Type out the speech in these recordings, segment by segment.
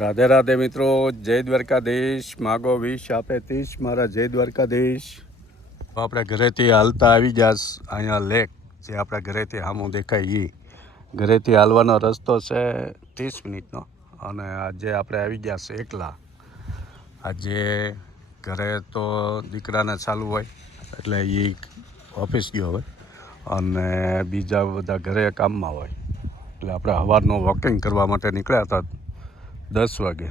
રાધે રાધે મિત્રો, જય દ્વારકાધીશ. માગો વિશ આપે તીશ મારા જય દ્વારકાધીશ. આપણે ઘરેથી હાલતા આવી જાસ. અહીંયા લેક જે આપણા ઘરેથી સામું દેખાય ઘરેથી હાલવાનો રસ્તો છે 30 મિનિટનો. અને આજે આપણે આવી ગયા છે એકલા. આજે ઘરે તો દીકરાને ચાલુ હોય એટલે એ ઓફિસ ગયો હોય અને બીજા બધા ઘરે કામમાં હોય. એટલે આપણે સવારનું વોકિંગ કરવા માટે નીકળ્યા હતા 10 વાગે.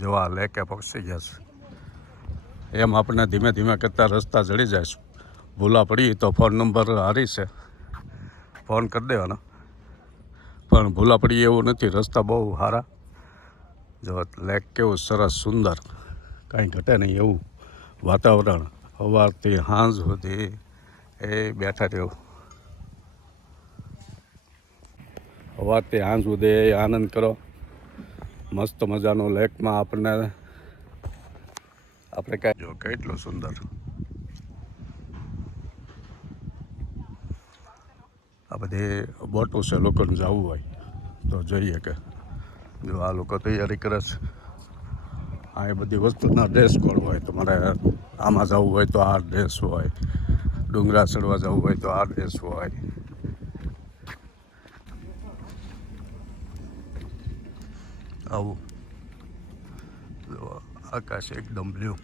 જો આ લેકે પહોંચી ગયા છે. એમ આપણે ધીમે ધીમે કરતાં રસ્તા ચડી જઈશું. ભૂલા પડી તો ફોન નંબર હારી છે, ફોન કરી દેવાનો. પણ ભૂલા પડી એવું નથી, રસ્તા બહુ સારા. જો લેક કેવું સરસ સુંદર, કાંઈ ઘટે નહીં એવું વાતાવરણ. સવારથી સાંજ સુધી એ બેઠા રહેવું. સવારથી સાંજ સુધી આનંદ કરો. મસ્ત મજાનું લેકમાં આપણે કાંઈ જો કેટલું સુંદર. આ બધી બોટો છે, લોકોને જવું હોય તો જોઈએ કે જો આ લોકો તૈયારી કરે છે. આ એ બધી વસ્તુના ડ્રેસ કોડ હોય. તમારે આમાં જવું હોય તો આ ડ્રેસ હોય, ડુંગરા ચડવા જવું હોય તો આ ડ્રેસ હોય. આવું આકાશ એકદમ બ્લુ.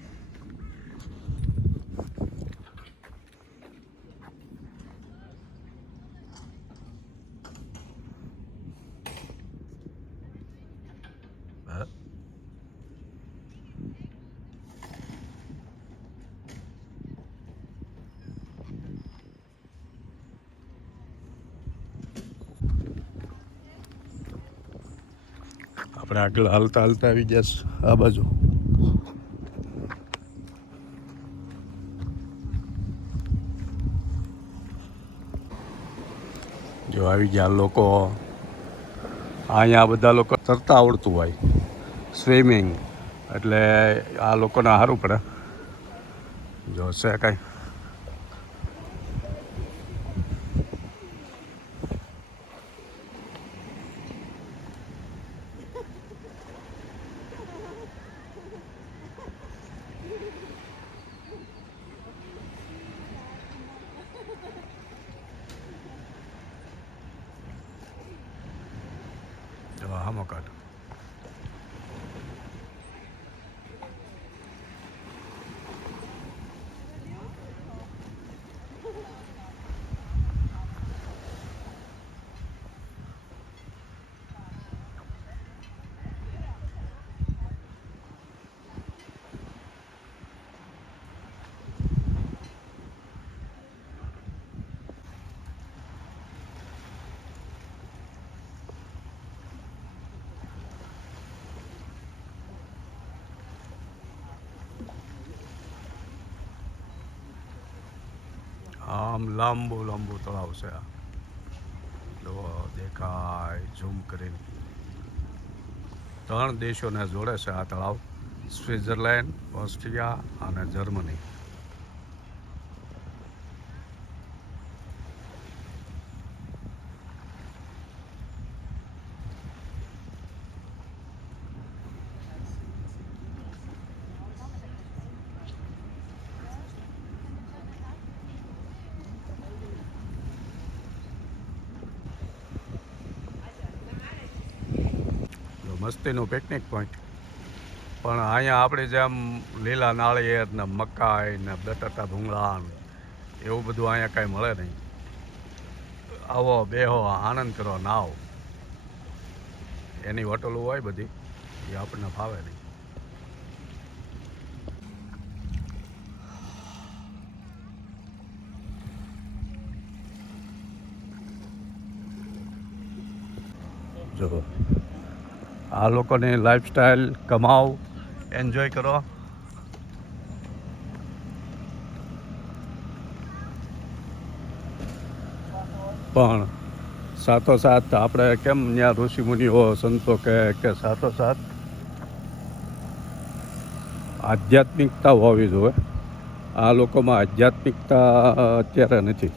આપણે આગળ હાલતા હાલતા આવી જઈશ આ બાજુ. જો આવી ગયા લોકો. અહીંયા બધા લોકો તરતા આવડતું હોય, સ્વિમિંગ, એટલે આ લોકોને સારું પડે. જો છે કાંઈ હામો કાઢ. આમ લાંબુ લાંબુ તળાવ છે. આ જો દેખાય ઝૂમ કરીને. 3 દેશોને જોડે છે આ તળાવ: સ્વિટ્ઝરલેન્ડ, ઓસ્ટ્રિયા અને જર્મની. મસ્તીનું picnic point. પણ અહીંયા આપણે જેમ લીલા નાળિયેર ને મકાઈ ને બટાટા ભૂંગળા એવું બધું અહીંયા કાંઈ મળે નહીં. આવો, બેહો, આનંદ કરો, નાવ. એની હોટલો હોય બધી, એ આપણને ફાવે નહીં. જો આ લોકોની લાઈફસ્ટાઈલ, કમાઓ, એન્જોય કરો. પણ સાથોસાથ આપણે કેમ ત્યાં ઋષિમુનિઓ સંતો કે સાથોસાથ આધ્યાત્મિકતા હોવી જોઈએ. આ લોકોમાં આધ્યાત્મિકતા અત્યારે નથી.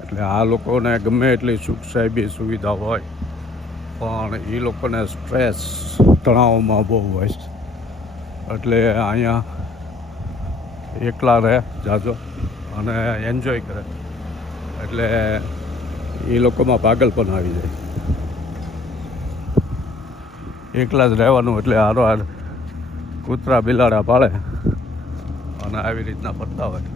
એટલે આ લોકોને ગમે એટલી સુખ સાહેબી સુવિધા હોય પણ એ લોકોને સ્ટ્રેસ તણાવમાં બહુ હોય છે, એટલે અહીંયા એકલા રહે જાજો અને એન્જોય કરે, એટલે એ લોકોમાં પાગલપન આવી જાય. એકલા જ રહેવાનું, એટલે હારો કૂતરા બિલાડા પાળે અને આવી રીતના ફરતા હોય.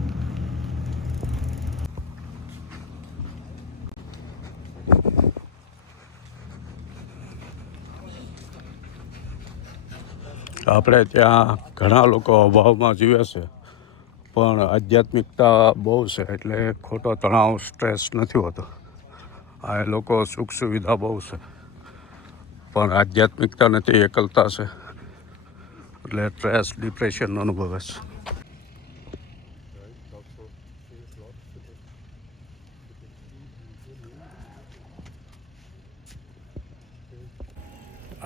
આપણે ત્યાં ઘણા લોકો અભાવમાં જીવે છે, પણ આધ્યાત્મિકતા બહુ છે, એટલે ખોટો તણાવ સ્ટ્રેસ નથી હોતો. આ લોકો સુખ સુવિધા બહુ છે, પણ આધ્યાત્મિકતા નથી, એકલતા છે, એટલે સ્ટ્રેસ ડિપ્રેશન અનુભવે છે.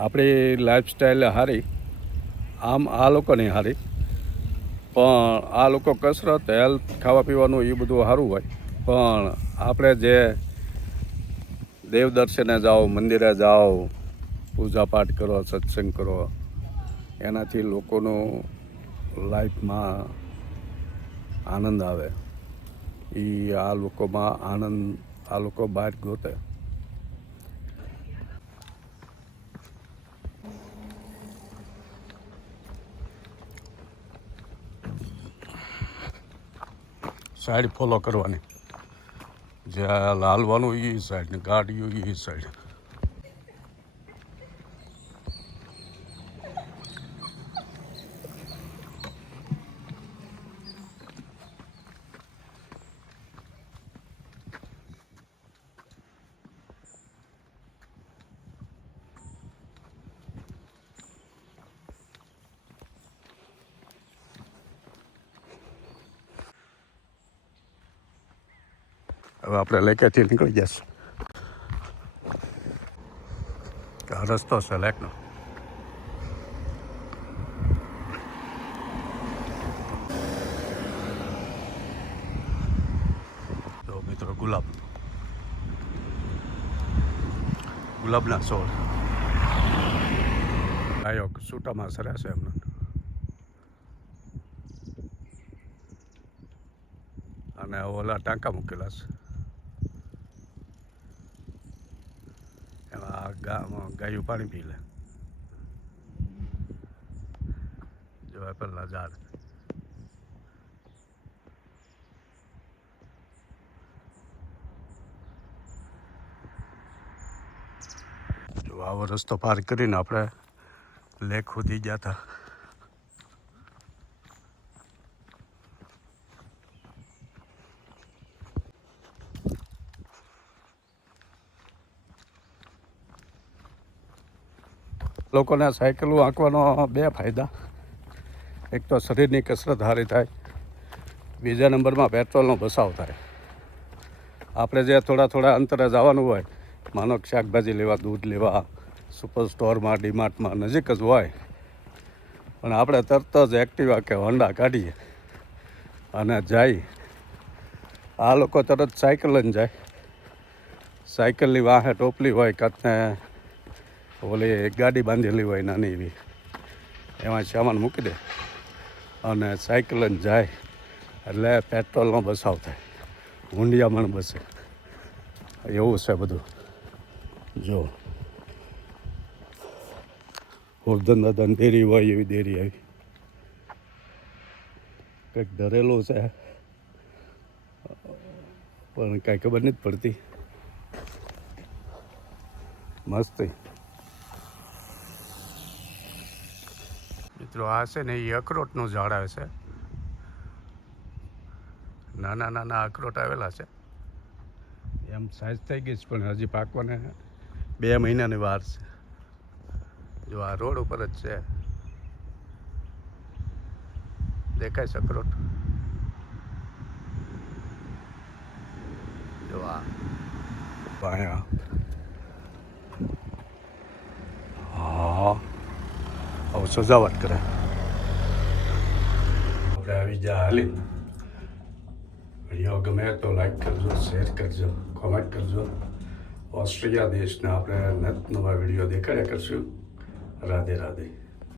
આપણી લાઈફસ્ટાઈલ સારી, આમ આ લોકોની સારી, પણ આ લોકો કસરત હેલ્થ ખાવા પીવાનું એ બધું સારું હોય, પણ આપણે જે દેવ દર્શને જાઓ, મંદિરે જાઓ, પૂજા પાઠ કરો, સત્સંગ કરો, એનાથી લોકોનું લાઈફમાં આનંદ આવે. એ આ લોકોમાં આનંદ આ લોકો બહાર ગોતે. સાઈડ ફોલો કરવાની, જ્યાં હાલવાનું એ સાઈડ ને ગાડીઓ એ સાઈડ. હવે આપણે લેકેથી નીકળી જશે. આ રસ્તો છે લેકનો. તો મિત્રો ગુલાબના છોડ ગાયો છૂટામાં સરે છે એમને. અને ઓલા ટાંકા મૂકેલા છે, એમાં ગાયું પાણી પી લે. જો પેલા ઝાડ, જો આવો રસ્તો પાર કરીને આપણે લેક સુધી ગયા હતા. લોકોને સાયકલો હાંકવાનો બે ફાયદા. એક તો શરીરની કસરત સારી થાય, બીજા નંબરમાં પેટ્રોલનો બચાવ થાય. આપણે જે થોડા અંતરે જવાનું હોય, માનો શાકભાજી લેવા, દૂધ લેવા, સુપર સ્ટોરમાં, ડીમાર્ટમાં નજીક જ હોય, પણ આપણે તરત જ એક્ટિવા કે હોન્ડા કાઢીએ અને જાય. આ લોકો તરત સાયકલ લઈને જાય. સાયકલની વાહે ટોપલી હોય, કાંતને ઓલી ગાડી બાંધેલી હોય નાની એવી, એમાં સામાન મૂકી દે અને સાયકલ લઈને જાય, એટલે પેટ્રોલનો બચાવ થાય, ઊંડિયામણ બસે. એવું છે બધું. જો ગોરધન દાદાની ડેરી હોય એવી ડેરી આવી, કંઈક ધરેલું છે, પણ કાંઈ ખબર નથી પડતી. મસ્તી. મિત્રો આ છે ને એ અખરોટનું ઝાડ આવે છે. નાના અખરોટ આવેલા છે, એમ સાઈઝ થઈ ગઈ છે, પણ હજી પાકવાને 2 મહિનાની વાર છે. જો આ રોડ ઉપર જ છે, દેખાય છે અખરોટ. જો આ હા, હવે સજાવટ કરે. આપણે આવી જા હાલી. વિડીયો ગમે તો લાઈક કરજો, શેર કરજો, કોમેન્ટ કરજો. ઓસ્ટ્રેલિયા દેશના આપણે નવા વિડીયો દેખાડ્યા કરશું. રાધે રાધે.